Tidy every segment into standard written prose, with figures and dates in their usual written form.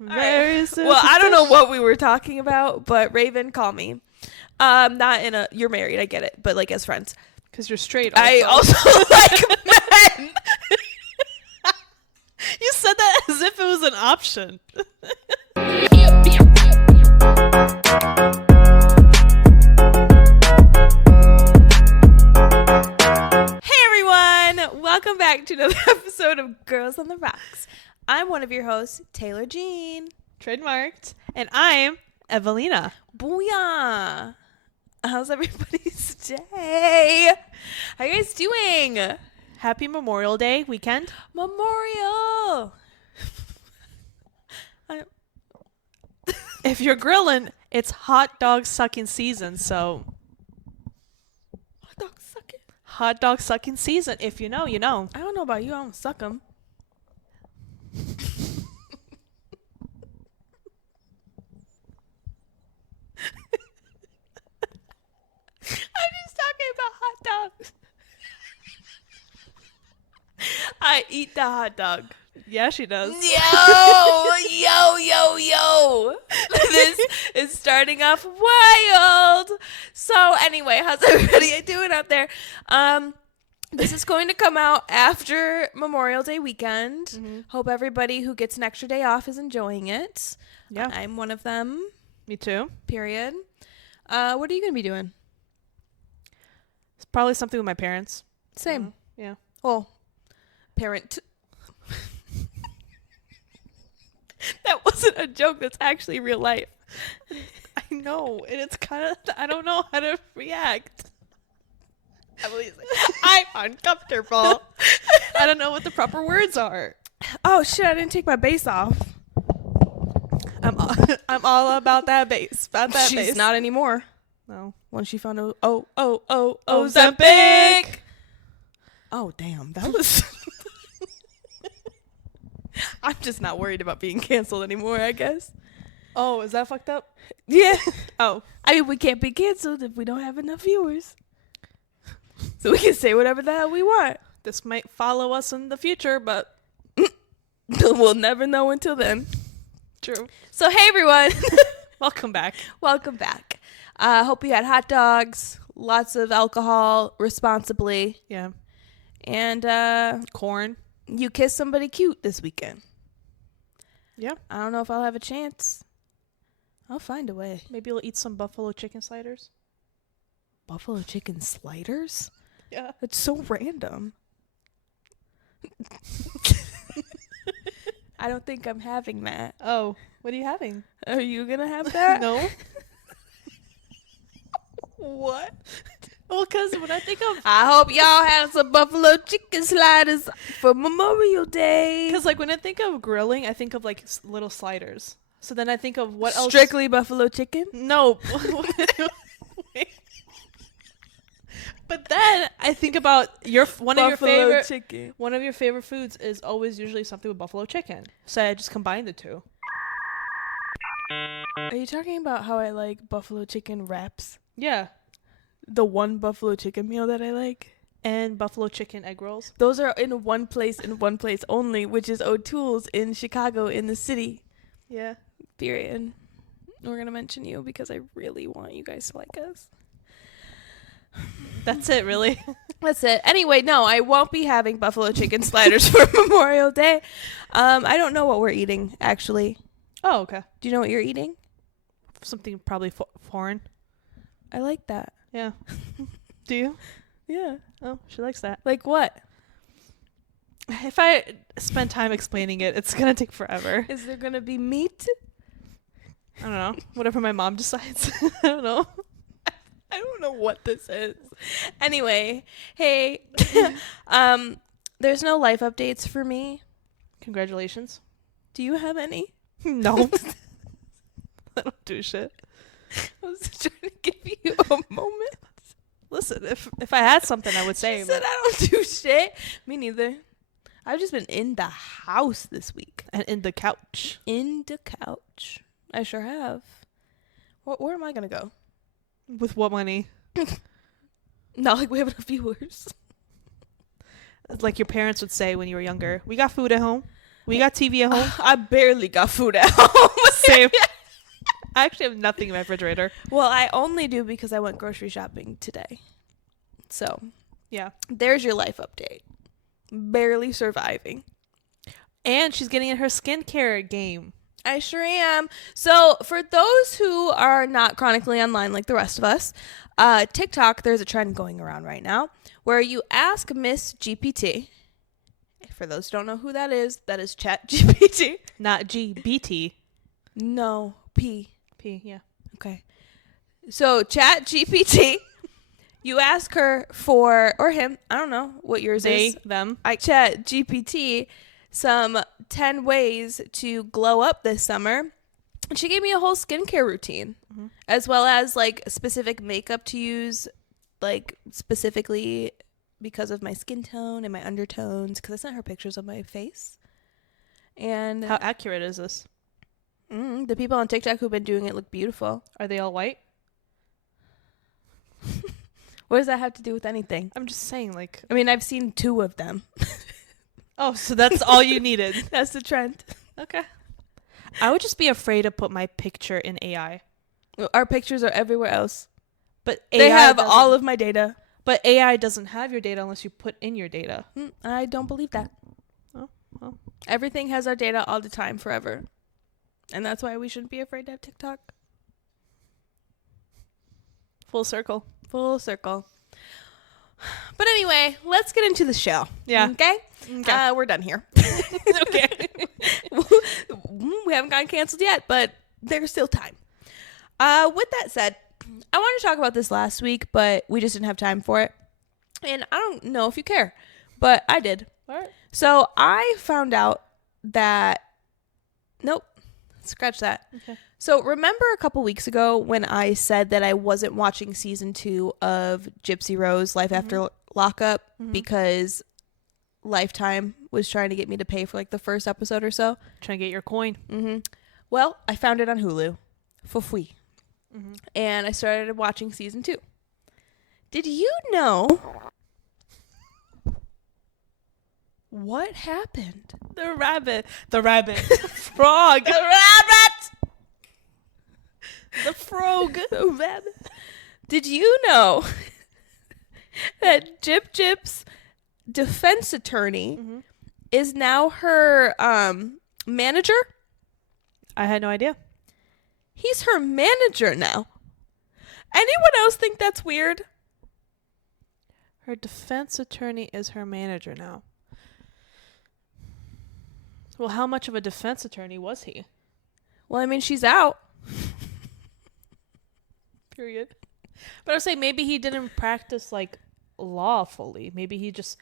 Very Well, I don't know what we were talking about, but Raven, call me. Not in a, you're married, I get it, but like as friends. Because you're straight. Also. I also like men. You said that as if it was an option. Hey everyone, welcome back to another episode of Girls on the Rocks. I'm one of your hosts, Taylor Jean. Trademarked. And I'm Evelina. Booyah! How's everybody's day? How you guys doing? Happy Memorial Day weekend. Memorial! If you're grilling, it's hot dog sucking season, so... Hot dog sucking? Hot dog sucking season. If you know, you know. I don't know about you, I don't suck them. I'm just talking about hot dogs. I eat the hot dog. Yeah, she does. Yo. This is starting off wild. So anyway, how's everybody doing out there? This is going to come out after Memorial Day weekend. Mm-hmm. Hope everybody who gets an extra day off is enjoying it. Yeah. I'm one of them. Me too. Period. What are you going to be doing? It's probably something with my parents. Same. Yeah. Well, parent. That wasn't a joke. That's actually real life. I know. And it's kind of, I don't know how to react. I'm uncomfortable. I don't know what the proper words are. Oh, shit. I didn't take my bass off. I'm all about that bass. She's bass. not anymore. No. When she found out, Ozempic. Ozempic. Oh, damn. That was... I'm just not worried about being canceled anymore, I guess. Oh, is that fucked up? Yeah. Oh. I mean, we can't be canceled if we don't have enough viewers. So we can say whatever the hell we want. This might follow us in the future, but... We'll never know until then. True. So, hey, everyone. Welcome back. Welcome back. Hope you had hot dogs, lots of alcohol, responsibly. Yeah. And corn. You kissed somebody cute this weekend. Yeah. I don't know if I'll have a chance. I'll find a way. Maybe you'll eat some buffalo chicken sliders. Buffalo chicken sliders? Yeah. That's so random. I don't think I'm having that. Oh, what are you having? Are you going to have that? No. What? Well, because when I think of... I hope y'all have some buffalo chicken sliders for Memorial Day. Because, like, when I think of grilling, I think of, like, little sliders. So then I think of what else... Strictly buffalo chicken? No. But then I think about one of your favorite foods is always usually something with buffalo chicken. So I just combine the two. Are you talking about how I like buffalo chicken wraps? Yeah. The one buffalo chicken meal that I like. And buffalo chicken egg rolls. Those are in one place only, which is O'Toole's in Chicago in the city. Yeah. Period. We're going to mention you because I really want you guys to like us. That's it, really? That's it. Anyway, no, I won't be having buffalo chicken sliders for Memorial Day. I don't know what we're eating, actually. Oh, okay. Do you know what you're eating? Something probably foreign. I like that. Yeah. Do you? Yeah. Oh, she likes that. Like what? If I spend time explaining it, it's going to take forever. Is there going to be meat? I don't know. Whatever my mom decides. I don't know. I don't know what this is. Anyway, hey, there's no life updates for me. Congratulations. Do you have any? No. I don't do shit. I was trying to give you a moment. Listen, if I had something, I would say. She said I don't do shit. Me neither. I've just been in the house this week. And in the couch. In the couch. I sure have. Where am I going to go? With what money? Not like we have enough viewers. Like your parents would say when you were younger. We got food at home. We got TV at home. I barely got food at home. Same. I actually have nothing in my refrigerator. Well, I only do because I went grocery shopping today. So, yeah. There's your life update. Barely surviving. And she's getting in her skincare game. I sure am. So, for those who are not chronically online like the rest of us, TikTok, there's a trend going around right now where you ask Miss GPT. For those who don't know who that is Chat GPT. Not GBT. No, P. P, yeah. Okay. So, Chat GPT, you ask her for, or him, I don't know what yours is. Them. I Chat GPT some 10 ways to glow up this summer. And she gave me a whole skincare routine, as well as like specific makeup to use, like specifically because of my skin tone and my undertones, because I sent her pictures of my face. And how accurate is this? The people on TikTok who've been doing it look beautiful. Are they all white? What does that have to do with anything? I'm just saying, like... I mean, I've seen 2 of them. Oh, so that's all you needed. That's the trend. Okay. I would just be afraid to put my picture in AI. Our pictures are everywhere else. But they have all of my data. But AI doesn't have your data unless you put in your data. I don't believe that. Oh, well. Everything has our data all the time, forever. And that's why we shouldn't be afraid to have TikTok. Full circle. Full circle. But anyway, let's get into the show. Yeah. Okay? We're done here. Okay. We haven't gotten canceled yet, but there's still time. With that said, I wanted to talk about this last week, but we just didn't have time for it. And I don't know if you care, but I did. All right. So I found out that... Nope. Scratch that. Okay. So remember a couple weeks ago when I said that I wasn't watching season 2 of Gypsy Rose Life After Lockup because Lifetime was trying to get me to pay for like the first episode or so? Trying to get your coin. Well, I found it on Hulu for free. And I started watching season 2. Did you know what happened? The rabbit. Frog. The rabbit. The frog. The rabbit. Did you know that Gyp's defense attorney is now her manager? I had no idea. He's her manager now. Anyone else think that's weird? Her defense attorney is her manager now. Well, how much of a defense attorney was he? Well, I mean, she's out. Period. But I would say maybe he didn't practice like law fully. Maybe he just...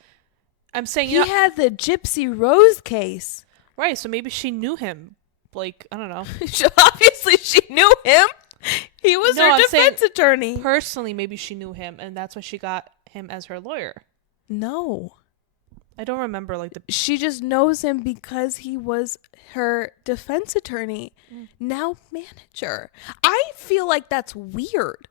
I'm saying... He had the Gypsy Rose case. Right, so maybe she knew him. Like, I don't know. Obviously, she knew him. He was her defense attorney. Personally, maybe she knew him, and that's why she got him as her lawyer. No. I don't remember, like, the... She just knows him because he was her defense attorney, now manager. I feel like that's weird.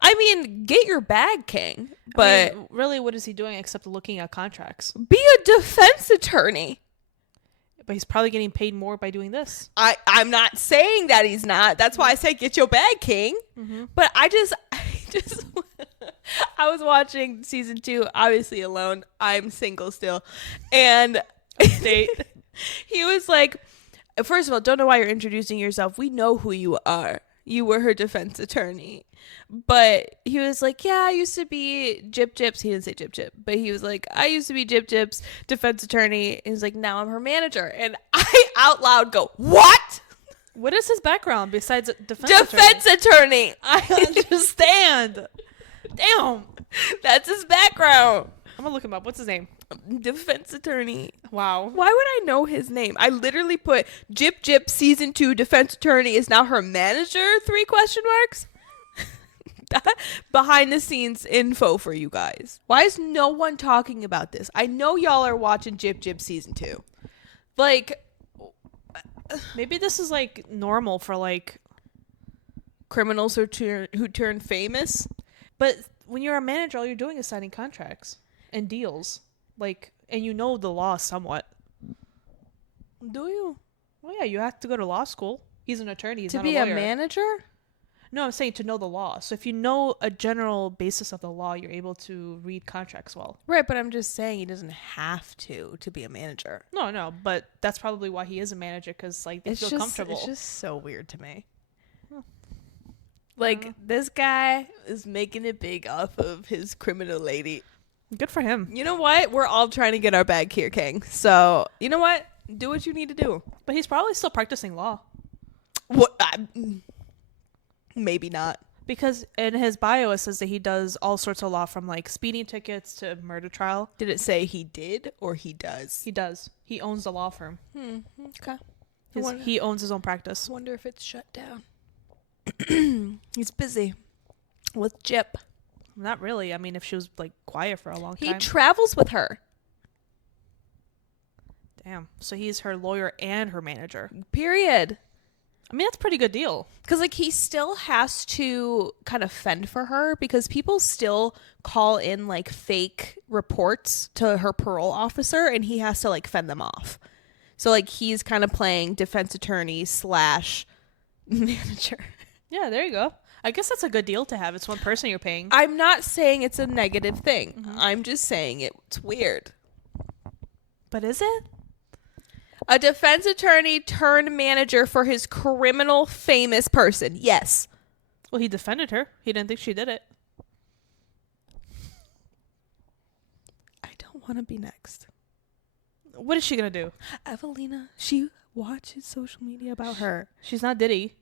I mean, get your bag, King. But I mean, really, what is he doing except looking at contracts? Be a defense attorney. But he's probably getting paid more by doing this. I'm not saying that he's not. That's why I say get your bag, King. But I just I was watching season 2, obviously alone. I'm single still. And he was like, first of all, don't know why you're introducing yourself. We know who you are. You were her defense attorney. But he was like, yeah, I used to be Gyp's. He didn't say Gyp, but he was like, I used to be Gyp's defense attorney. And he's like, now I'm her manager. And I out loud go, what? What is his background besides defense attorney? I understand. Damn. That's his background. I'm gonna look him up. What's his name? Defense attorney. Wow. Why would I know his name? I literally put Gyp season 2 defense attorney is now her manager? 3 question marks. Behind the scenes info for you guys. Why is no one talking about this? I know y'all are watching Gyp season 2. Like, maybe this is like normal for like criminals who turn famous. But when you're a manager, all you're doing is signing contracts and deals. Like, and you know the law somewhat. Do you? Well, yeah, you have to go to law school. He's an attorney. He's to not be a a lawyer. manager? No, I'm saying to know the law. So if you know a general basis of the law, you're able to read contracts well. Right, but I'm just saying he doesn't have to be a manager. No, but that's probably why he is a manager, because like they feel comfortable. It's just so weird to me. Like, this guy is making it big off of his criminal lady. Good for him. You know what? We're all trying to get our bag here, King. So, you know what? Do what you need to do. But he's probably still practicing law. What? Maybe not. Because in his bio, it says that he does all sorts of law, from like speeding tickets to murder trial. Did it say he did or he does? He does. He owns the law firm. Okay. He owns his own practice. Wonder if it's shut down. He's busy with Gyp. Not really. I mean, if she was like quiet for a long time. He travels with her. Damn. So he's her lawyer and her manager. Period. I mean, that's a pretty good deal. Because, like, he still has to kind of fend for her because people still call in, like, fake reports to her parole officer, and he has to, like, fend them off. So, like, he's kind of playing defense attorney / manager. Yeah, there you go. I guess that's a good deal to have. It's one person you're paying. I'm not saying it's a negative thing. Mm-hmm. I'm just saying it's weird. But is it? A defense attorney turned manager for his criminal famous person. Yes. Well, he defended her. He didn't think she did it. I don't want to be next. What is she going to do? Evelina, she watches social media about her. She's not Diddy.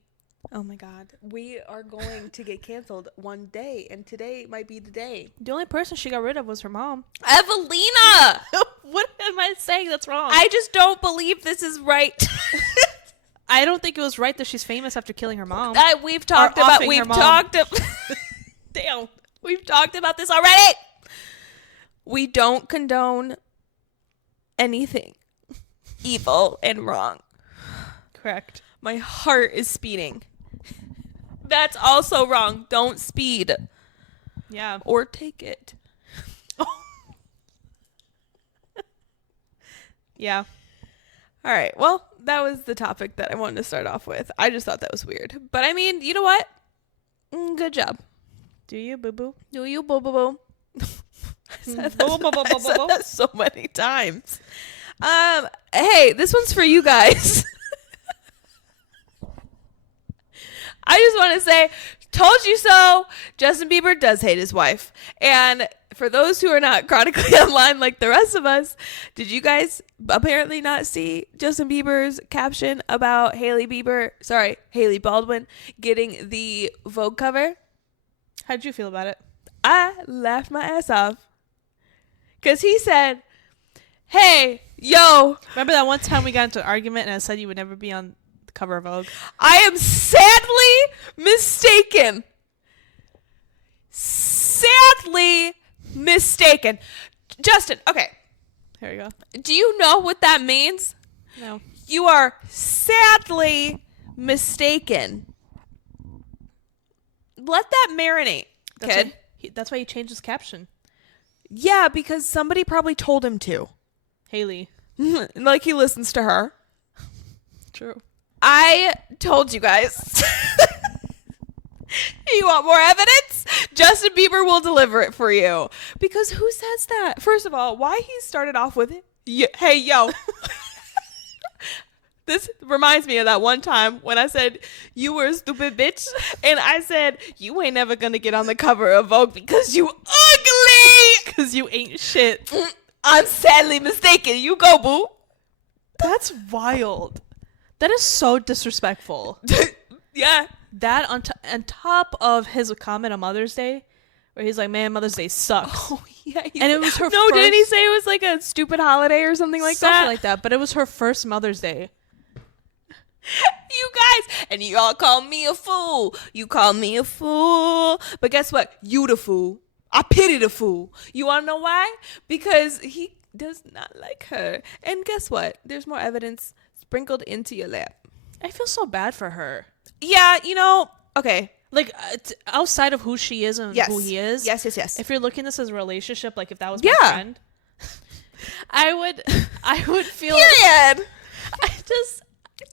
Oh my God. We are going to get canceled one day, and today might be the day. The only person she got rid of was her mom. Evelina! What am I saying that's wrong? I just don't believe this is right. I don't think it was right that she's famous after killing her mom. We've talked about this already. We don't condone anything evil and wrong. Correct. My heart is speeding. That's also wrong. Don't speed. Yeah. Or take it. Yeah. All right. Well, that was the topic that I wanted to start off with. I just thought that was weird. But I mean, you know what? Good job. Do you, boo-boo? Do you, boo-boo-boo? I said that so many times. Hey, this one's for you guys. I just want to say, told you so. Justin Bieber does hate his wife. And for those who are not chronically online like the rest of us, did you guys apparently not see Justin Bieber's caption about Hailey Baldwin getting the Vogue cover? How'd you feel about it? I laughed my ass off. Because he said, hey, yo. Remember that one time we got into an argument and I said you would never be on the cover of Vogue? I am sadly mistaken. Sadly mistaken. Justin, okay. Here we go. Do you know what that means? No. You are sadly mistaken. Let that marinate, kid. That's why he changed his caption. Yeah, because somebody probably told him to. Hailey. Like he listens to her. True. I told you guys. You want more evidence? Justin Bieber will deliver it for you. Because who says that? First of all, why he started off with it? Hey, yo. This reminds me of that one time when I said, you were a stupid bitch. And I said, you ain't never going to get on the cover of Vogue because you ugly. Because you ain't shit. I'm sadly mistaken. You go, boo. That's wild. That is so disrespectful. Yeah. That on top of his comment on Mother's Day, where he's like, man, Mother's Day sucks. Oh, yeah. And it was her No, first... didn't he say it was like a stupid holiday or something like that? Something like that. But it was her first Mother's Day. You guys, and you all call me a fool. You call me a fool. But guess what? You the fool. I pity the fool. You want to know why? Because he does not like her. And guess what? There's more evidence sprinkled into your lap. I feel so bad for her. Yeah, you know, okay. Like, outside of who she is and who he is. Yes. If you're looking at this as a relationship, like if that was my friend, I would feel... Period. Just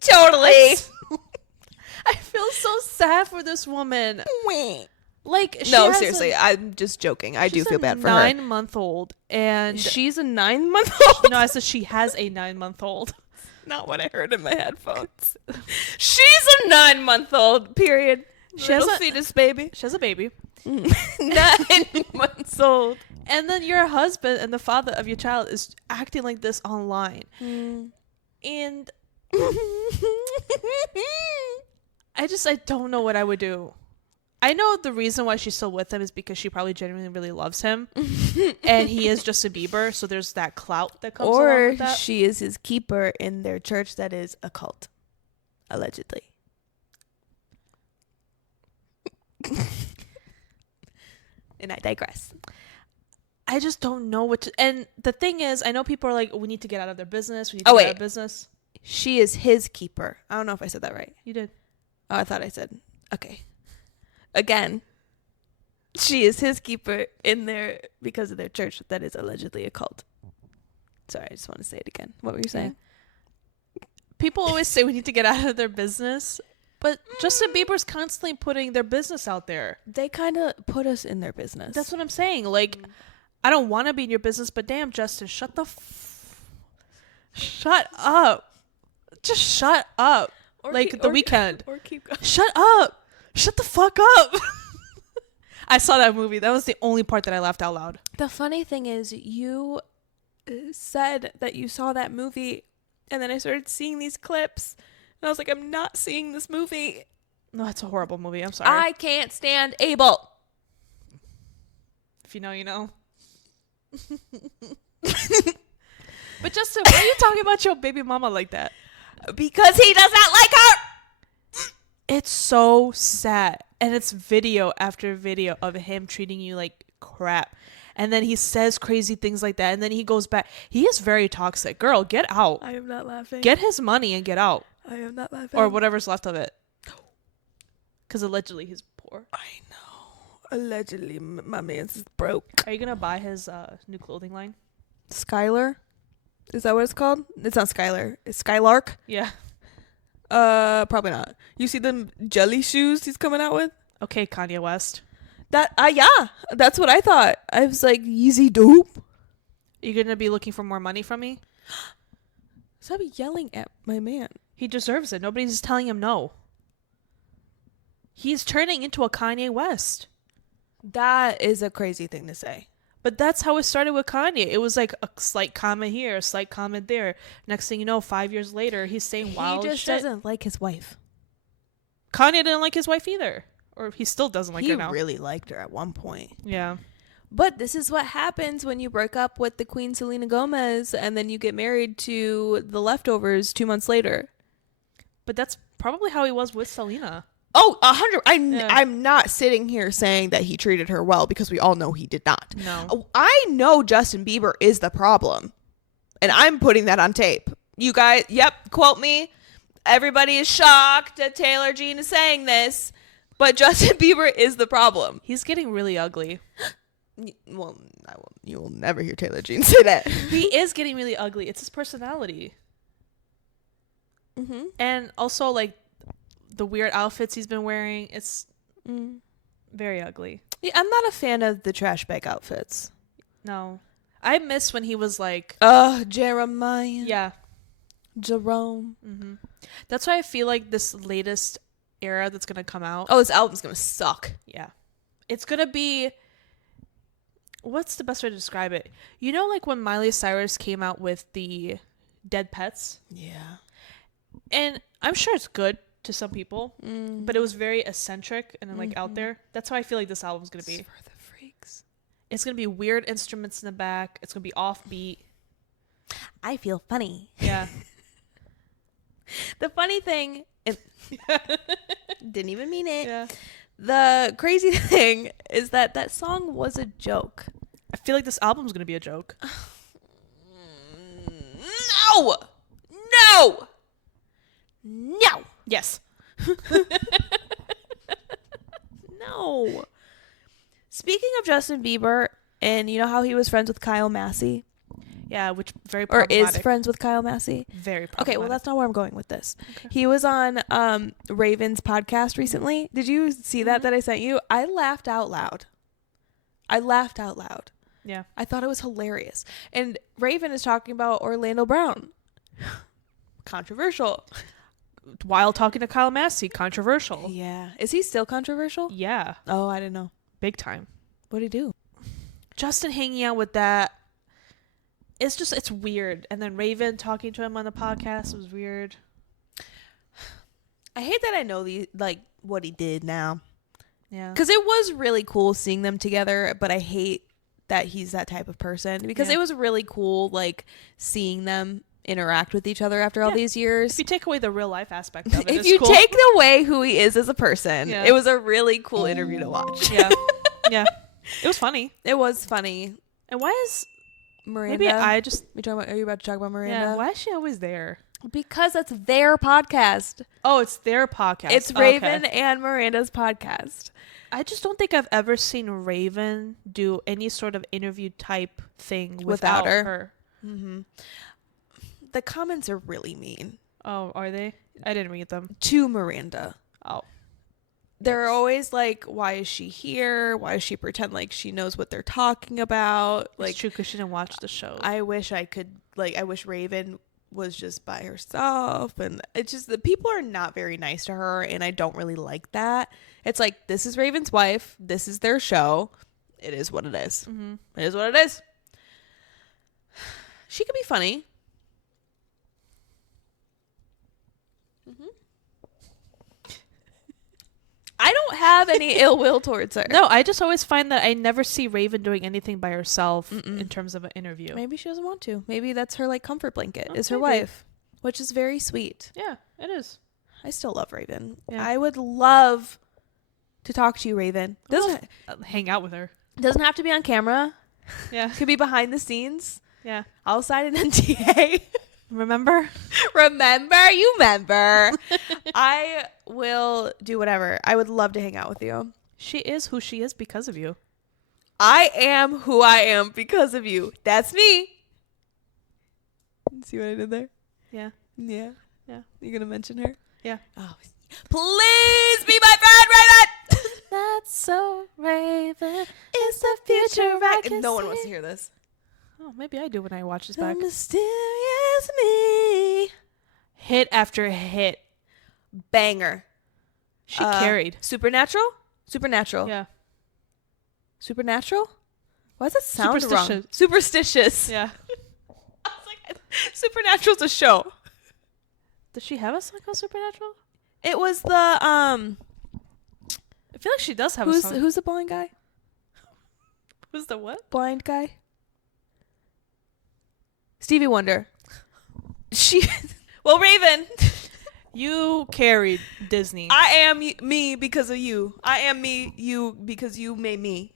totally. I feel so sad for this woman. Like, no, seriously, I'm just joking. I do feel bad for her. 9-month-old, and she's a 9-month-old. No, I said she has a 9-month-old. Not what I heard in my headphones. She's a 9-month-old. Period. She has a fetus baby. She has a baby. 9 months old. And then your husband and the father of your child is acting like this online. And I don't know what I would do. I know the reason why she's still with him is because she probably genuinely really loves him. And he is Justin Bieber, so there's that clout that comes along with that. Or she is his keeper in their church that is a cult. Allegedly. And I digress. I just don't know what to... And the thing is, I know people are like, we need to get out of their business. We need to get out of business. She is his keeper. I don't know if I said that right. You did. Oh, I thought I said. Okay. Again. She is his keeper in there because of their church that is allegedly a cult. Sorry, I just want to say it again. What were you saying? People always say we need to get out of their business. But Justin Bieber's constantly putting their business out there. They kind of put us in their business. That's what I'm saying. Like, I don't want to be in your business, but damn, Justin, shut up. Just shut up. Or like The Weeknd. Or keep going. Shut up. Shut the fuck up. I saw that movie. That was the only part that I laughed out loud. The funny thing is, you said that you saw that movie, and then I started seeing these clips, and I was like, I'm not seeing this movie. No, it's a horrible movie. I'm sorry. I can't stand Abel. If you know, you know. But Justin, why are you talking about your baby mama like that? Because he does not like her. It's so sad. And it's video after video of him treating you like crap. And then he says crazy things like that. And then he goes back. He is very toxic. Girl, get out. I am not laughing. Get his money and get out. I am not laughing. Or whatever's left of it. Because allegedly he's poor. I know. Allegedly, my man's broke. Are you going to buy his new clothing line? Skylar? Is that what it's called? It's not Skylar. It's Skylark? Yeah. Probably not. You see them jelly shoes he's coming out with? Okay, Kanye West. Yeah. That's what I thought. I was like, Yeezy dope. You gonna be looking for more money from me? Stop yelling at my man. He deserves it. Nobody's telling him no. He's turning into a Kanye West. That is a crazy thing to say. But that's how it started with Kanye. It was like a slight comment here, a slight comment there. Next thing you know, 5 years later, he's saying wild shit. He just doesn't like his wife. Kanye didn't like his wife either. Or he still doesn't like her now. He really liked her at one point. Yeah. But this is what happens when you break up with the Queen Selena Gomez and then you get married to the leftovers 2 months later. But that's probably how he was with Selena. Oh, 100. I'm not sitting here saying that he treated her well because we all know he did not. No. I know Justin Bieber is the problem. And I'm putting that on tape. You guys, yep, quote me. Everybody is shocked that Taylor Jean is saying this. But Justin Bieber is the problem. He's getting really ugly. Well, you will never hear Taylor Jean say that. He is getting really ugly. It's his personality. Mm-hmm. And also, like, the weird outfits he's been wearing. It's very ugly. Yeah, I'm not a fan of the trash bag outfits. No. I miss when he was like... Jeremiah. Yeah. Jerome. Mm-hmm. That's why I feel like this latest era that's going to come out... Oh, this album's going to suck. Yeah. It's going to be... What's the best way to describe it? You know, like when Miley Cyrus came out with the Dead Pets? Yeah. And I'm sure it's good to some people, but it was very eccentric and like out there. That's how I feel like this album's gonna be. It's for the freaks. It's gonna be weird instruments in the back. It's gonna be offbeat. I feel funny. Yeah. The funny thing, didn't even mean it. Yeah. The crazy thing is that song was a joke. I feel like this album's gonna be a joke. No. Yes. No. Speaking of Justin Bieber, and you know how he was friends with Kyle Massey? Yeah, which very or problematic. is friends with Kyle Massey. Very problematic. Okay, well, that's not where I'm going with this. Okay. He was on Raven's podcast recently. Did you see that I sent you? I laughed out loud. Yeah. I thought it was hilarious. And Raven is talking about Orlando Brown. Controversial. While talking to Kyle Massey, controversial. Yeah. Is he still controversial? Yeah, Oh, I didn't know. big time. What'd he do? Justin hanging out with that. It's weird. And then Raven talking to him on the podcast was weird. I hate that I know what he did now. Yeah. Because it was really cool seeing them together, but I hate that he's that type of person. Because it was really cool, like, seeing them interact with each other after all these years. If you take away the real life aspect of it, If it's you cool. take away who he is as a person, Yeah. it was a really cool interview to watch. Yeah. Yeah. It was funny. It was funny. And why is Miranda. maybe I just Are you about to talk about Miranda? yeah, why is she always there? Because that's their podcast. Oh, it's their podcast. It's Raven and Miranda's podcast. I just don't think I've ever seen Raven do any sort of interview type thing without her. Mm-hmm. The comments are really mean. Oh, are they? I didn't read them. To Miranda. Oh. They're always like, why is she here? Why does she pretend like she knows what they're talking about? Like, Like, true, because she didn't watch the show. I wish I could, I wish Raven was just by herself. And it's just, the people are not very nice to her. And I don't really like that. It's like, this is Raven's wife. This is their show. It is what it is. Mm-hmm. It is what it is. She could be funny. I don't have any ill will towards her. No, I just always find that I never see Raven doing anything by herself in terms of an interview. Maybe she doesn't want to. Maybe that's her comfort blanket is her maybe. wife, which is very sweet. Yeah, it is. I still love Raven. Yeah. I would love to talk to you, Raven. Doesn't Hang out with her. have to be on camera. Yeah. Could be behind the scenes. Yeah. I'll sign an NDA. Remember? You remember. I will do whatever. I would love to hang out with you. She is who she is because of you. I am who I am because of you. That's me. See what I did there? Yeah. Yeah. Yeah. You gonna mention her? Yeah. Oh, please be my friend, Raven. That's so Raven. It's the future I can No one see. wants to hear this. Oh, maybe I do when I watch this The back. mysterious me. Hit after hit. Banger. She carried. Supernatural? Yeah. Supernatural? Why does that sound wrong? Superstitious. Superstitious. Yeah. I was like, Supernatural's a show. Does she have a song called Supernatural? It was the I feel like she does have a who's song. who's the blind guy? Who's the what? Blind guy? Stevie Wonder. Well, Raven. You carried Disney. I am me because of you. I am me, you, because you made me.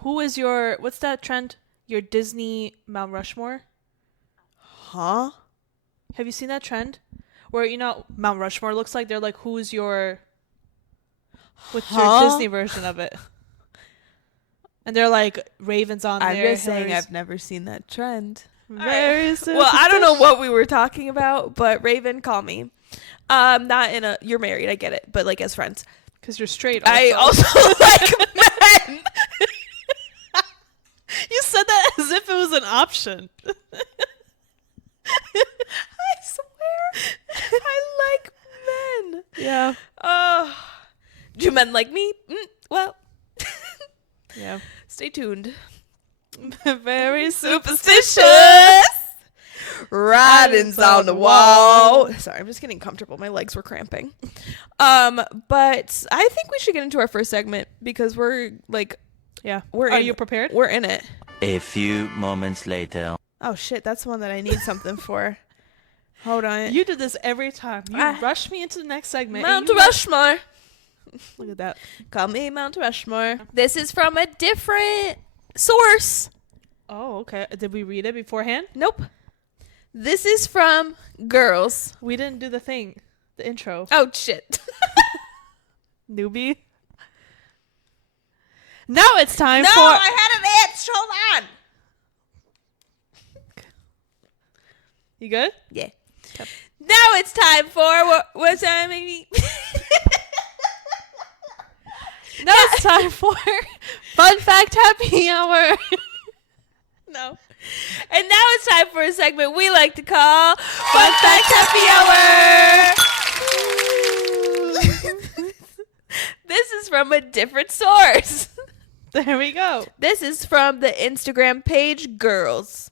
Who is your, what's that trend? Your Disney Mount Rushmore? Huh? Have you seen that trend? Where, you know, Mount Rushmore looks like? They're like, who's your, what's your Disney version of it? And they're like, Raven's on I'm there. just saying Hillary's I've never seen that trend. very Well, I don't know what we were talking about, but Raven, call me. Not in a, you're married, I get it, but like as friends. Because you're straight. I also like men. You said that as if it was an option. I swear, I like men. Yeah. Oh, do men like me? Well, Yeah. stay tuned. Very Superstitious. Writings on the wall. Sorry, I'm just getting comfortable. My legs were cramping. But I think we should get into our first segment because we're like, Yeah. Are Are you prepared? We're in it. A few moments later. Oh shit, that's one that I need something for. Hold on. You do this every time. You Ah. rush me into the next segment. Mount and Rushmore. Look at that. Call me Mount Rushmore. This is from a different source. Oh, okay. Did we read it beforehand? Nope. This is from Girls. We didn't do the thing. The intro. Oh shit. Newbie. Now it's time No, for... I had an itch. Hold on. You good? Yeah. Now it's time for what's time, maybe? Now it's time for Fun Fact Happy Hour. No. And now it's time for a segment we like to call Fun Fact Happy Hour. This is from a different source. There we go. This is from the Instagram page Girls.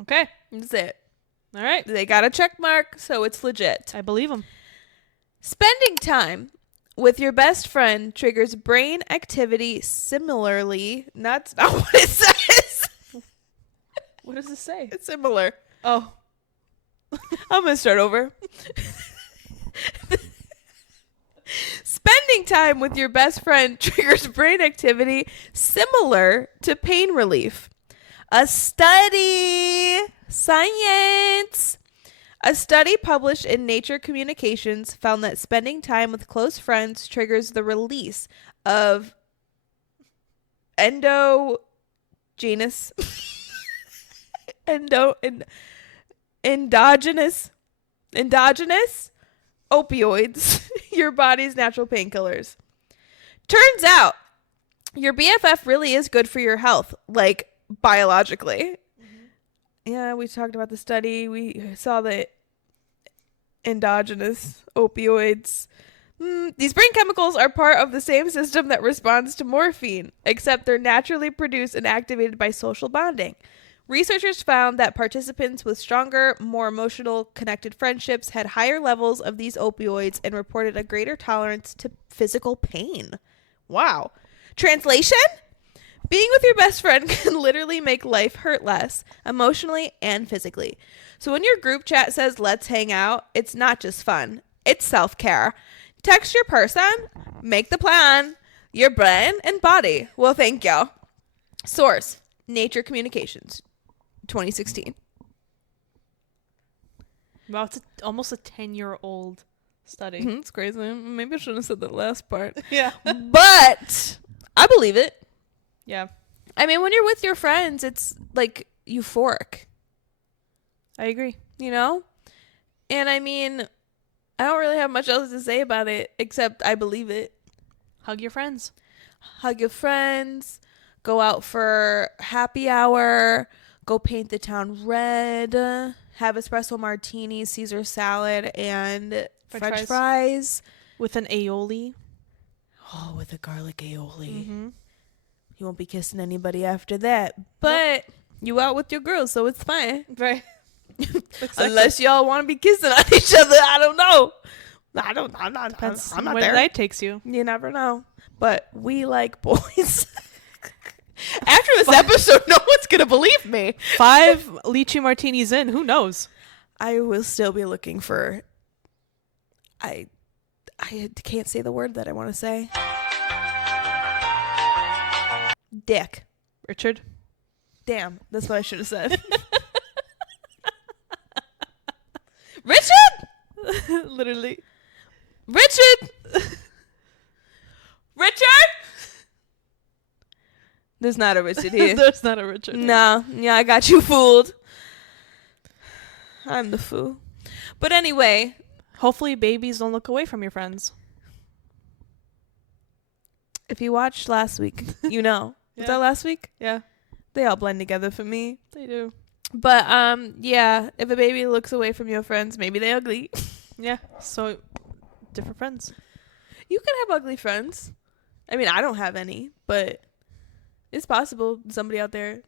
Okay. That's it. All right. They got a check mark, so it's legit. I believe him. Spending time with your best friend triggers brain activity similarly. That's not what it says. What does it say? It's similar. Oh. I'm going to start over. Spending time with your best friend triggers brain activity similar to pain relief. A study. Science. A study published in Nature Communications found that spending time with close friends triggers the release of endogenous opioids, your body's natural painkillers. Turns out your BFF really is good for your health, like biologically. Yeah, we talked about the study. We saw the endogenous opioids. These brain chemicals are part of the same system that responds to morphine, except they're naturally produced and activated by social bonding. Researchers found that participants with stronger, more emotional, connected friendships had higher levels of these opioids and reported a greater tolerance to physical pain. Wow. Translation? Being with your best friend can literally make life hurt less, emotionally and physically. So when your group chat says, let's hang out, it's not just fun. It's self-care. Text your person, make the plan, your brain and body. Well, thank you. Source, Nature Communications, 2016. Wow, it's almost a 10-year-old study. It's crazy. Maybe I shouldn't have said that last part. Yeah. But I believe it. Yeah. I mean, when you're with your friends, it's like euphoric, I agree. you know? And I mean, I don't really have much else to say about it except I believe it. Hug your friends. Hug your friends, go out for happy hour, go paint the town red, have espresso martinis, Caesar salad, and French fries. With an aioli. Oh, with a garlic aioli. Mm-hmm. You won't be kissing anybody after that. But you out with your girls, so it's fine. Right. Unless y'all want to be kissing on each other. I don't know. I'm not Depends I'm not where there. the night takes you. You never know. But we like boys. After this episode, no one's going to believe me. 5 lychee martinis in. Who knows? I will still be looking for... I can't say the word that I want to say. Dick. Richard. Damn, that's what I should have said. Richard? Literally. Richard? Richard? There's not a Richard here. There's not a Richard. No, yeah, I got you fooled. I'm the fool. But anyway, Hopefully babies don't look away from your friends. if you watched last week, you know. Was that last week? Yeah, They all blend together for me. they do. But yeah, if a baby looks away from your friends, maybe they ugly. Yeah, so different friends. You can have ugly friends. I mean, I don't have any, but it's possible somebody out there.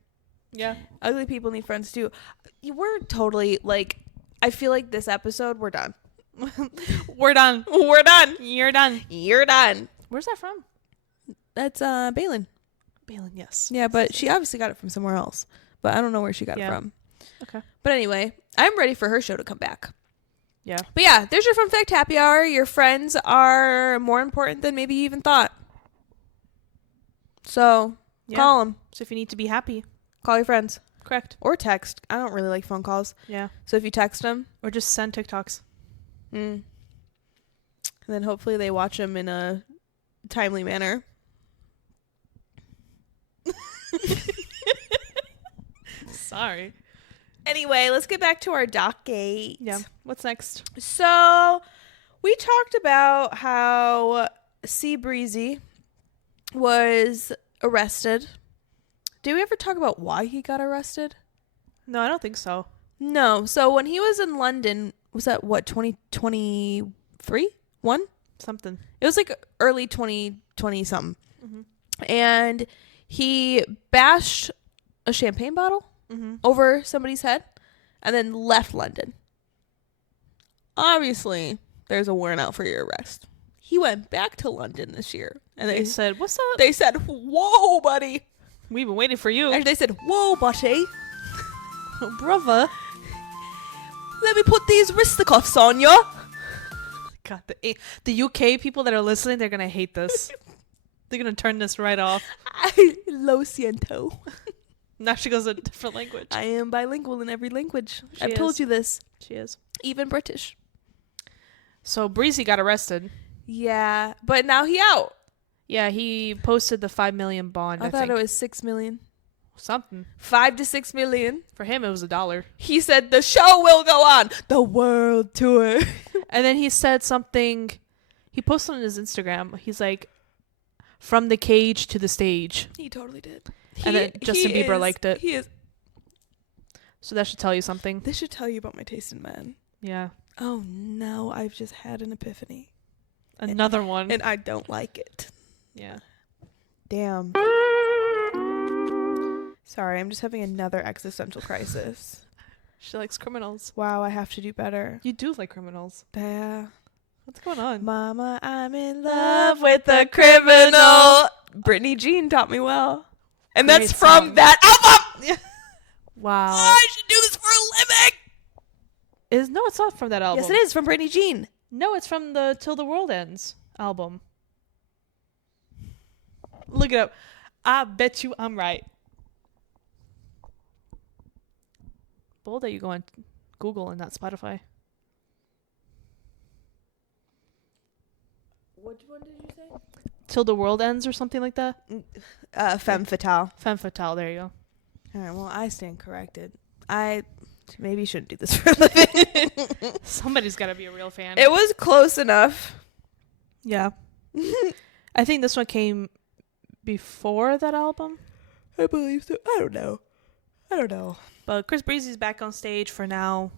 Yeah. Ugly people need friends too. We're totally like, I feel like this episode, we're done. We're done. We're done. You're done. You're done. Where's that from? That's Balin. Balin, yes. Yeah, but she obviously got it from somewhere else. But I don't know where she got it from. Okay. But anyway, I'm ready for her show to come back. Yeah. But yeah, there's your fun fact happy hour. Your friends are more important than maybe you even thought. So call them. So if you need to be happy. Call your friends. Correct. Or text. I don't really like phone calls. Yeah. So if you text them. Or just send TikToks. And then hopefully they watch them in a timely manner. Sorry. Anyway, let's get back to our docket. Yeah. What's next? So we talked about how Sea Breezy was arrested. Did we ever talk about why he got arrested? No, I don't think so. No. So when he was in London, was that what, 2023? 1? Something. It was like early 2020 something. Mm-hmm. And he bashed a champagne bottle Mm-hmm. over somebody's head and then left London. Obviously, there's a warrant out for your arrest. He went back to London this year and They said, "What's up? they said, "Whoa, buddy." We've been waiting for you, And they said, "Whoa, buddy. brother." Let me put these wrist-cuffs on you." God, the UK people that are listening, they're gonna hate this. They're gonna turn this right off. Lo siento. Now she goes a different language. I am bilingual in every language. She I've told is. you this. She is. Even British. So Breezy got arrested. Yeah, but now he out. Yeah, he posted the 5 million bond. I I thought think. it was 6 million. Something. 5 to 6 million. For him, it was $1. He said the show will go on. The world tour. And then he said something. He posted on his Instagram. He's like, "From the cage to the stage." He totally did. And then Justin Bieber liked it. He is. So that should tell you something. This should tell you about my taste in men. Yeah. Oh no, I've just had an epiphany. Another one. And I don't like it. Yeah. Damn. Sorry, I'm just having another existential crisis. She likes criminals. Wow, I have to do better. You do like criminals. Yeah. What's going on? Mama, I'm in love with a criminal. Brittany Jean taught me well. And Great that's from song. that album. Wow. I should do this for a living. No, it's not from that album. Yes, it is from Brittany Jean. No, it's from the Till the World Ends album. Look it up. I bet you I'm right. Bold that you go on Google and not Spotify. Which one did you say? Till the World Ends or something like that? Femme Fatale. Femme Fatale, there you go. All right, well, I stand corrected. I maybe shouldn't do this for a living. Somebody's got to be a real fan. It was close enough. Yeah. I think this one came before that album. I believe so. I don't know. But Chris Breezy's back on stage for now.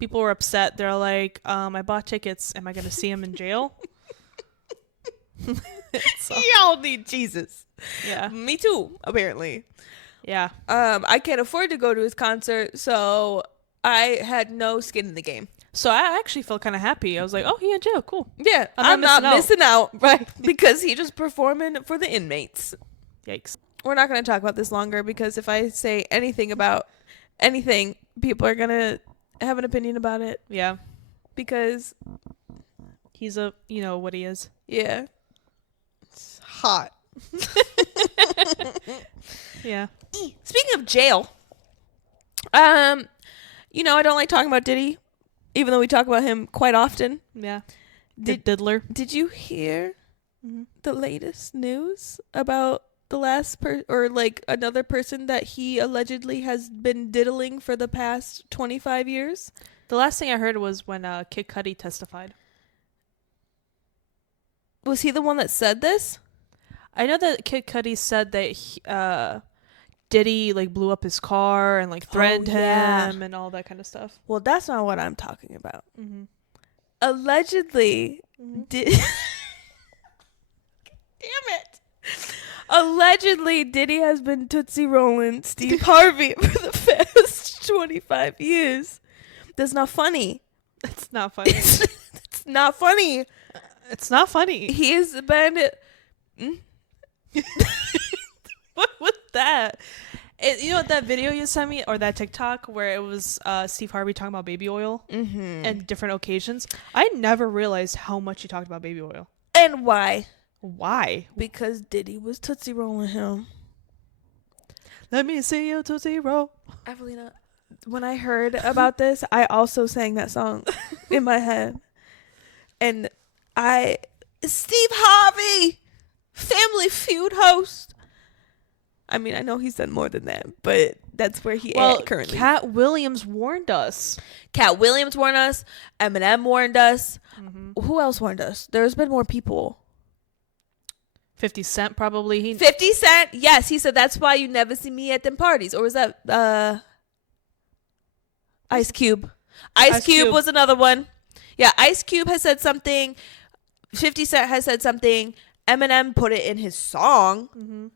People were upset. They're like, I bought tickets. Am I going to see him in jail? So, Y'all need Jesus. yeah. Me too, apparently. Yeah. I can't afford to go to his concert, so I had no skin in the game. So I actually felt kind of happy. I was like, oh, he in jail. Cool. Yeah, I'm not missing out. Right. Because he just performing for the inmates. Yikes. We're not going to talk about this longer because if I say anything about anything, people are going to have an opinion about it. Yeah. Because, He's you know what he is. yeah, it's hot. Yeah. Speaking of jail, you know, I don't like talking about Diddy, even though we talk about him quite often. Yeah. Did Did you hear the latest news about the last another person that he allegedly has been diddling for the past 25 years? The last thing I heard was when Kid Cudi testified. Was he the one that said this? I know that Kid Cudi said that Diddy like blew up his car and like threatened yeah. him and all that kind of stuff. Well, that's not what I'm talking about. Mm-hmm. Allegedly, Damn it. Allegedly, Diddy has been Tootsie Rolling Steve Harvey for the past 25 years. That's not funny. It's not funny. It's not funny. It's not funny. He is a bandit. What was that? You know what, that video you sent me, or that TikTok where it was Steve Harvey talking about baby oil and different occasions? I never realized how much he talked about baby oil. And why? Why? Because Diddy was Tootsie Rolling him. Let me see you Tootsie Roll. Evelina, when I heard about this, I also sang that song in my head. And Steve Harvey, Family Feud host. I mean, I know he's done more than that, but that's where he Well, at currently. Cat Williams warned us. Cat Williams warned us. Eminem warned us. Who else warned us? There's been more people. 50 Cent probably. 50 Cent. Yes, he said that's why you never see me at them parties. Or was that Ice Cube? Ice Cube was another one. Yeah, Ice Cube has said something. 50 Cent has said something. Eminem put it in his song.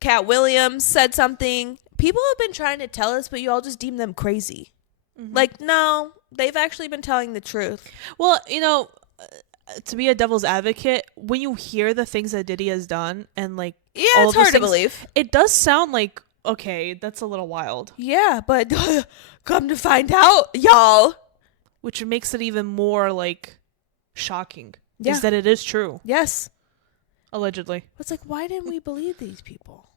Cat Williams said something. People have been trying to tell us, but you all just deem them crazy. Like, no, they've actually been telling the truth. Well, you know, to be a devil's advocate, when you hear the things that Diddy has done and like, Yeah, all it's of those hard to things, believe. it does sound like, okay, that's a little wild. Yeah, but come to find out, y'all. Which makes it even more like shocking. Yeah. Is that it is true. Yes. Allegedly. It's like, why didn't we believe these people?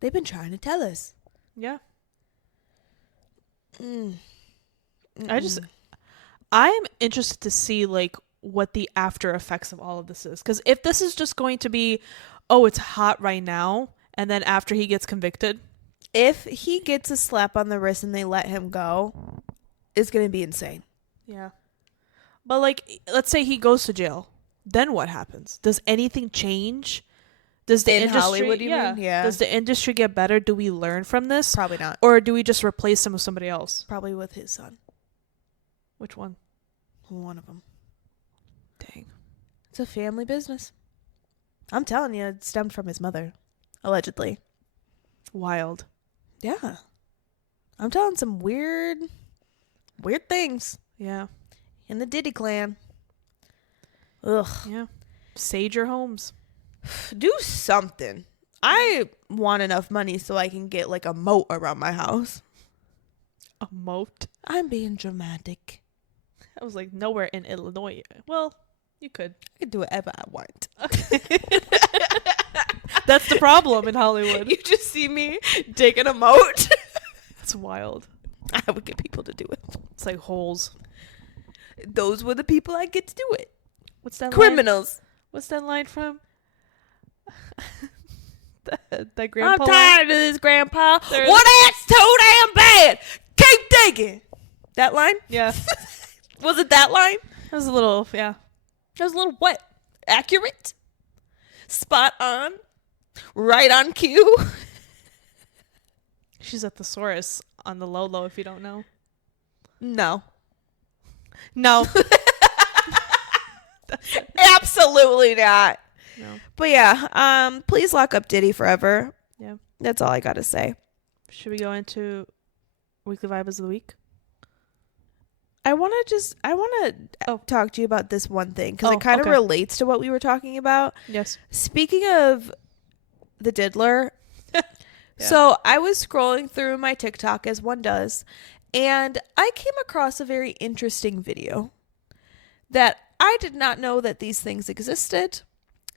They've been trying to tell us. Yeah. Mm. I'm interested to see like what the after effects of all of this is. Because if this is just going to be, oh, it's hot right now, and then after he gets convicted. If he gets a slap on the wrist and they let him go, it's going to be insane. Yeah. But like, let's say he goes to jail. Then what happens? Does anything change? Does the In industry, Hollywood, you mean? Yeah. Does the industry get better? Do we learn from this? Probably not. Or do we just replace him with somebody else? Probably with his son. Which one? One of them. Dang. It's a family business. I'm telling you, it stemmed from his mother. Allegedly. Wild. Yeah. I'm telling some weird things Yeah. in the Diddy clan. Ugh. Yeah. Sage your homes. Do something. I want enough money so I can get like a moat around my house. A moat. I'm being dramatic. I was like, nowhere in Illinois. Well, you could. I can do whatever I want. That's the problem in Hollywood. You just see me digging a moat. It's wild. I would get people to do it. It's like holes. Those were the people I get to do it. What's that line? Criminals. What's that line from? that grandpa I'm line? tired of this, Grandpa. What that's too damn bad. Keep digging. That line? Yeah. Was it that line? That was a little, yeah. That was a little what? Accurate? Spot on? Right on cue? She's a thesaurus on the low if you don't know. No. No. Absolutely not. No. But yeah, please lock up Diddy forever. Yeah. That's all I gotta say. Should we go into weekly vibes of the week? I want to talk to you about this one thing because Oh, it kind of okay. relates to what we were talking about. Yes. Speaking of the diddler, so I was scrolling through my TikTok as one does, and I came across a very interesting video that I did not know that these things existed,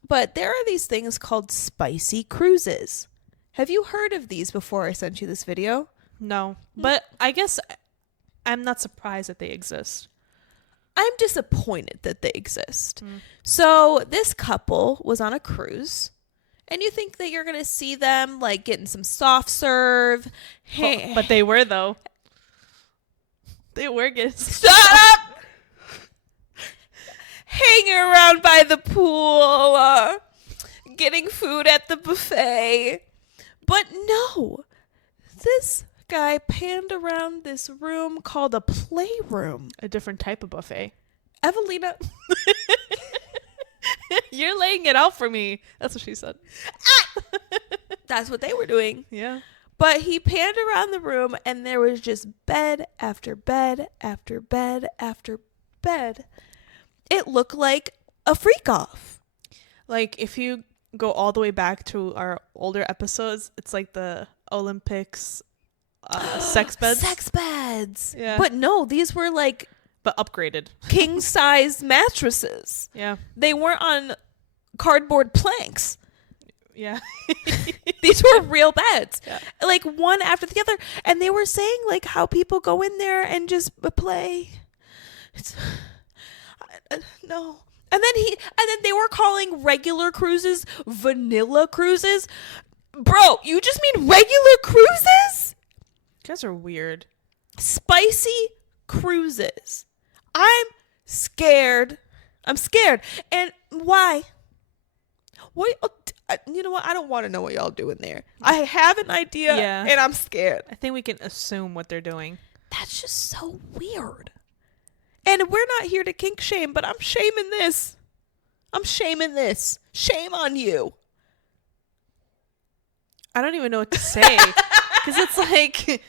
but there are these things called spicy cruises. Have you heard of these before I sent you this video? No. But I guess I'm not surprised that they exist. I'm disappointed that they exist. So this couple was on a cruise, and you think that you're going to see them like getting some soft serve. Oh, but they were, though. They were getting... Shut up! Hanging around by the pool, getting food at the buffet. But no, this guy panned around this room called a playroom. A different type of buffet. Evelina... You're laying it out for me. That's what she said. That's what they were doing. Yeah. But he panned around the room, and there was just bed after bed after bed after bed. It looked like a freak off. Like, if you go all the way back to our older episodes, it's like the Olympics sex beds. Sex beds. Yeah. But no, these were like But upgraded. king size mattresses. Yeah. They weren't on cardboard planks. Yeah. These were real beds. Yeah. Like one after the other. And they were saying like how people go in there and just play. It's no. And then they were calling regular cruises vanilla cruises. Bro, you just mean regular cruises? You guys are weird. Spicy cruises. I'm scared. And why? What? You know what? I don't want to know what y'all doing there. I have an idea, and I'm scared. I think we can assume what they're doing. That's just so weird. And we're not here to kink shame, but I'm shaming this. Shame on you. I don't even know what to say. Because it's like,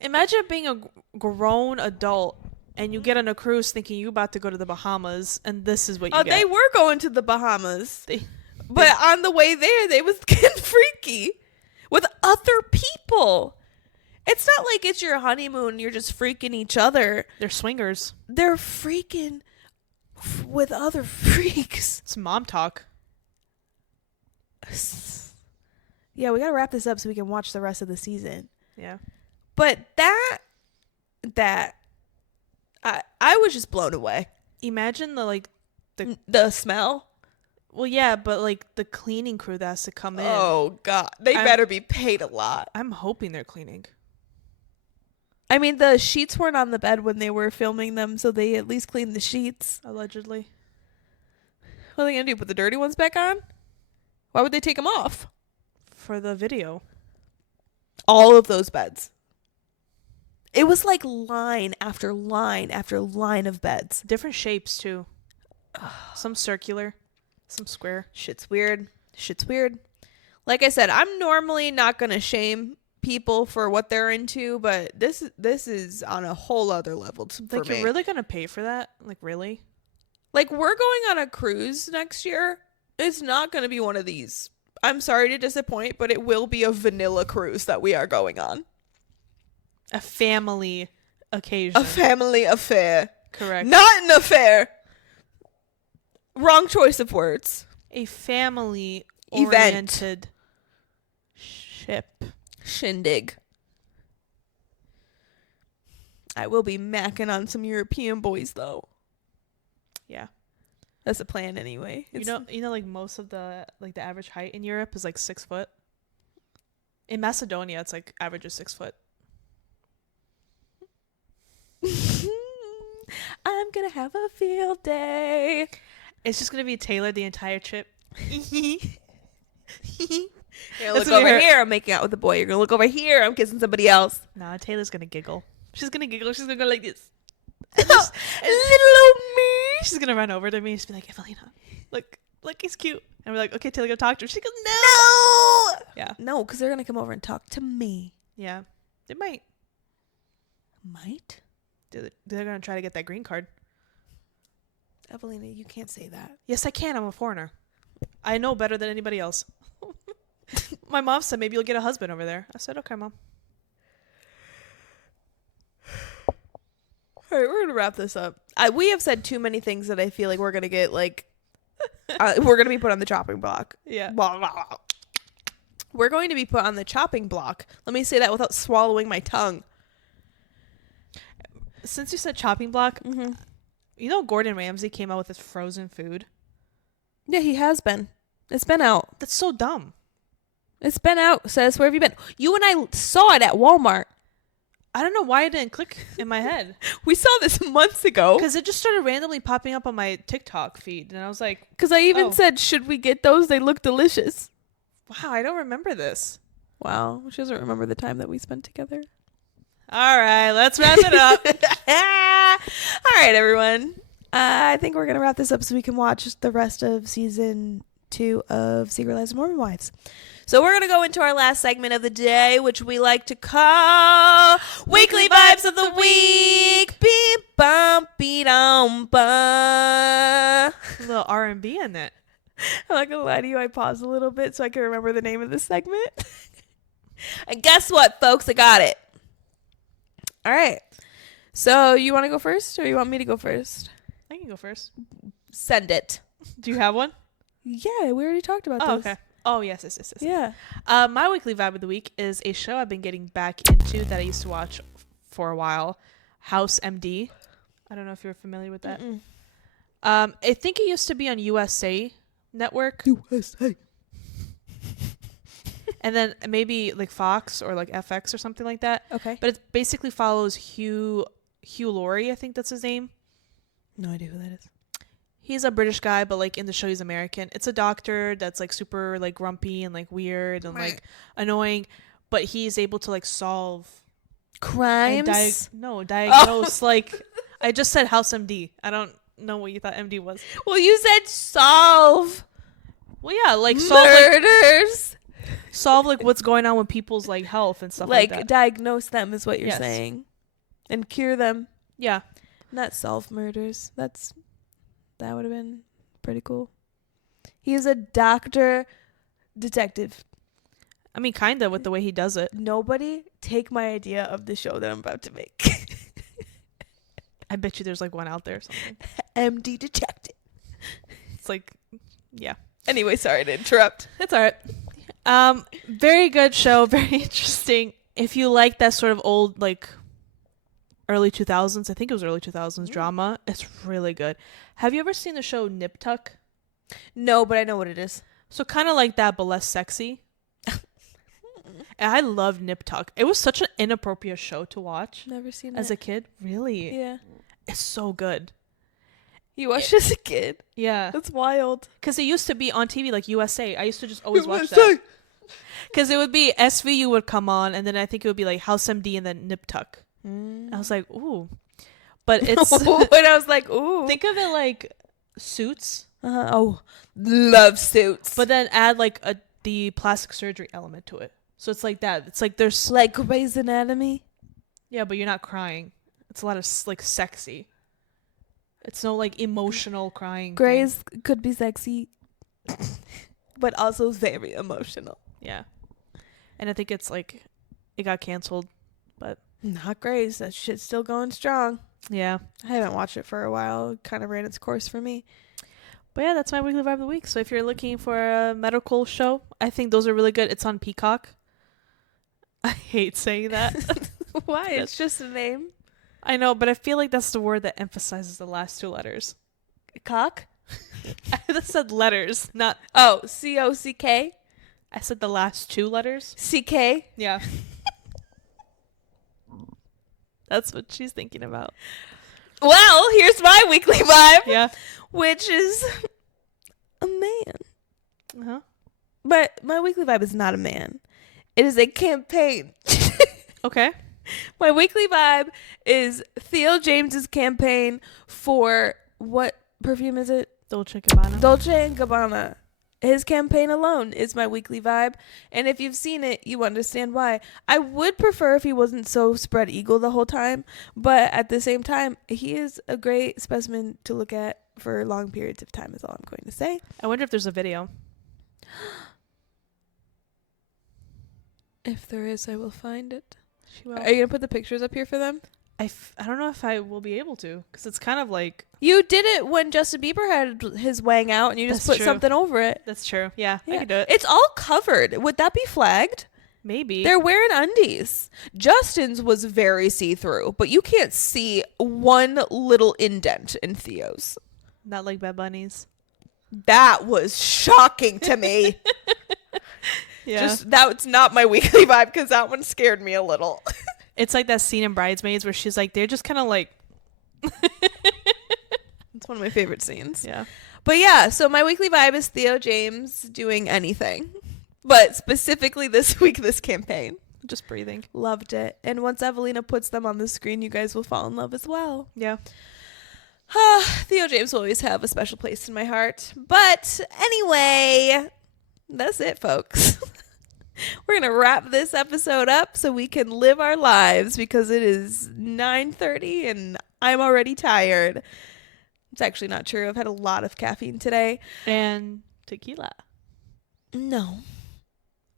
imagine being a grown adult and you get on a cruise thinking you're about to go to the Bahamas, and this is what you get. They were going to the Bahamas. But on the way there, they was getting freaky with other people. It's not like it's your honeymoon and you're just freaking each other. They're swingers. They're freaking with other freaks. It's mom talk. Yeah, we got to wrap this up so we can watch the rest of the season. Yeah. But I was just blown away. Imagine the smell. Well, yeah, but like the cleaning crew that has to come in. Oh, God. They better be paid a lot. I'm hoping they're cleaning. I mean, the sheets weren't on the bed when they were filming them, so they at least cleaned the sheets. Allegedly. What are they going to do? Put the dirty ones back on? Why would they take them off? For the video. All of those beds. It was like line after line after line of beds. Different shapes, too. Some circular. Some square. Shit's weird. Like I said, I'm normally not going to shame people for what they're into, but this is on a whole other level for like, me. you're really going to pay for that? Like, really? Like, we're going on a cruise next year. It's not going to be one of these. I'm sorry to disappoint, but it will be a vanilla cruise that we are going on. A family occasion. A family affair. Correct. Not an affair. Wrong choice of words. A family-oriented ship. Shindig. I will be macking on some European boys, though. Yeah. That's the plan anyway. You know, like most of the average height in Europe is like 6 foot. In Macedonia, it's like average is 6 foot. I'm gonna have a field day. It's just gonna be Taylor the entire trip. You're gonna look over here, I'm making out with a boy. You're gonna look over here, I'm kissing somebody else. Nah, Taylor's gonna giggle. She's gonna giggle. She's gonna go like this. Little old me. She's gonna run over to me and just be like, Evelina, look, he's cute. And we're like, okay, Taylor, go talk to him. She goes, No. Yeah. No, because they're gonna come over and talk to me. Yeah. They might. They're gonna try to get that green card. Evelina, you can't say that. Yes, I can. I'm a foreigner. I know better than anybody else. My mom said maybe you'll get a husband over there. I said, okay, Mom. All right, we're gonna wrap this up. We have said too many things that I feel like we're gonna get we're gonna be put on the chopping block. Yeah. Blah, blah, blah. We're going to be put on the chopping block. Let me say that without swallowing my tongue. Since you said chopping block, Mm-hmm. you know Gordon Ramsay came out with his frozen food? Yeah, he has been. It's been out. That's so dumb. It's been out, sis. Where have you been? You and I saw it at Walmart. I don't know why it didn't click in my head. We saw this months ago. Because it just started randomly popping up on my TikTok feed. And I was like, Because I even said, should we get those? They look delicious. wow, I don't remember this. Wow. She doesn't remember the time that we spent together. All right, let's wrap it up. All right, everyone. I think we're going to wrap this up so we can watch the rest of season 2 of Secret Lives of Mormon Wives. So we're going to go into our last segment of the day, which we like to call Weekly Vibes of the Week. Beep, bum, beat, ba. A little R&B in it. I'm not going to lie to you. I paused a little bit so I can remember the name of the segment. And guess what, folks? I got it. All right. So you want to go first or you want me to go first? I can go first. Send it. Do you have one? Yeah, we already talked about Oh, this. okay. Oh, yes. Yeah. My weekly vibe of the week is a show I've been getting back into that I used to watch for a while, House MD. I don't know if you're familiar with that. I think it used to be on USA Network. USA. and then maybe like Fox or like FX or something like that. Okay. But it basically follows Hugh Laurie, I think that's his name. No idea who that is. He's a British guy, but like in the show he's American. It's a doctor that's like super like grumpy and like weird and like annoying, but he's able to like solve Crimes? Diagnose. Like I just said House MD. I don't know what you thought MD was. Well, you said solve. Well, yeah, like murders. Solve like what's going on with people's like health and stuff like that. Diagnose them is what you're Yes. saying, and cure them. Yeah. Not solve murders. That would have been pretty cool. He is a doctor detective. I mean, kind of with the way he does it. Nobody take my idea of the show that I'm about to make. I bet you there's like one out there or something. MD detective. It's like, yeah. Anyway, sorry to interrupt. It's all right. Very good show. Very interesting. If you like that sort of old, like, early 2000s, I think it was early 2000s drama, it's really good. Have you ever seen the show Nip Tuck? No, but I know what it is. So kind of like that, but less sexy. And I loved Nip Tuck. It was such an inappropriate show to watch. Never seen as it. a kid. Really? Yeah. It's so good. You watched it as a kid? Yeah. That's wild. Because it used to be on TV, like USA. I used to just always watch that. Because it would be SVU would come on, and then I think it would be like House MD and then Nip Tuck. I was like, ooh. But it's... and I was like, ooh. Think of it like Suits. Oh, love Suits. But then add like the plastic surgery element to it. So it's like that. It's like there's... Like Grey's Anatomy? Yeah, but you're not crying. It's a lot of like sexy. It's no like emotional crying. Grey's could be sexy, but also very emotional. Yeah. And I think it's like, it got canceled, but... Not Grey's. That shit's still going strong. Yeah. I haven't watched it for a while. It kind of ran its course for me. But yeah, that's my weekly vibe of the week. So if you're looking for a medical show, I think those are really good. It's on Peacock. I hate saying that. Why? It's just a name. I know, but I feel like that's the word that emphasizes the last two letters. Cock? I just said letters, not... Oh, C-O-C-K? I said the last two letters. C-K? Yeah. That's what she's thinking about. Well, here's my weekly vibe. Yeah. Which is a man. Uh-huh. But my weekly vibe is not a man. It is a campaign. Okay. My weekly vibe is Theo James's campaign for what perfume is it? Dolce & Gabbana. Dolce & Gabbana. His campaign alone is my weekly vibe. And if you've seen it, you understand why. I would prefer if he wasn't so spread eagle the whole time. But at the same time, he is a great specimen to look at for long periods of time is all I'm going to say. I wonder if there's a video. If there is, I will find it. She will. Are you going to put the pictures up here for them? I don't know if I will be able to, because it's kind of like... You did it when Justin Bieber had his wang out and you just That's put true. something over it. That's true. Yeah, I Yeah. can do it. It's all covered. Would that be flagged? Maybe. They're wearing undies. Justin's was very see-through, but you can't see one little indent in Theo's. Not like Bad Bunnies. That was shocking to me. Yeah. Just that's not my weekly vibe because that one scared me a little. It's like that scene in Bridesmaids where she's like, they're just kind of like... It's one of my favorite scenes. Yeah. But yeah, so my weekly vibe is Theo James doing anything. But specifically this week, this campaign. Just breathing. Loved it. And once Evelina puts them on the screen, you guys will fall in love as well. Yeah. Theo James will always have a special place in my heart. But anyway, that's it, folks. We're going to wrap this episode up so we can live our lives because it is 9:30 and I'm already tired. It's actually not true. I've had a lot of caffeine today. And tequila. No.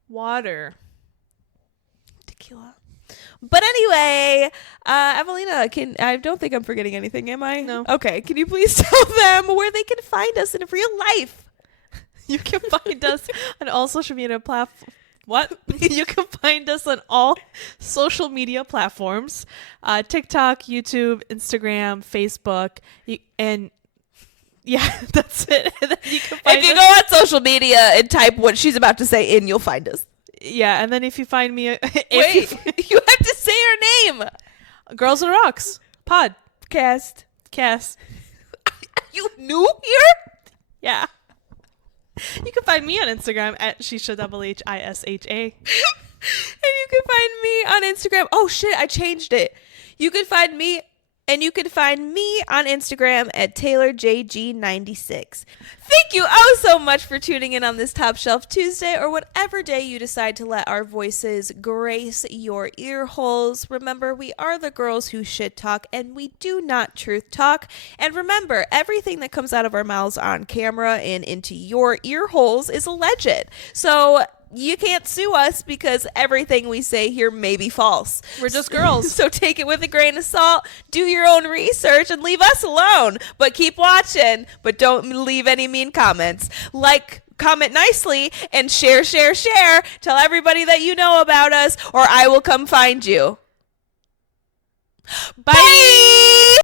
Water. Tequila. But anyway, Evelina, I don't think I'm forgetting anything, am I? No. Okay, can you please tell them where they can find us in real life? You can find us on all social media platforms. What? You can find us on all social media platforms. TikTok, YouTube, Instagram, Facebook. And yeah, that's it. You can find If you us. go on social media and type what she's about to say in, you'll find us. Yeah, and then if you find me, Wait, you have to say her name. Girls and Rocks Cast. Cast. You new here? Yeah. You can find me on Instagram at Shisha HHISHA. And you can find me on Instagram. Oh shit, I changed it. You can find me on Instagram at TaylorJG96. Thank you so much for tuning in on this Top Shelf Tuesday, or whatever day you decide to let our voices grace your ear holes. Remember, we are the girls who shit talk, and we do not truth talk. And remember, everything that comes out of our mouths on camera and into your ear holes is alleged. So you can't sue us because everything we say here may be false. We're just girls. So take it with a grain of salt, do your own research, and leave us alone. But keep watching, but don't leave any mean comments. Like, comment nicely, and share. Tell everybody that you know about us, or I will come find you. Bye!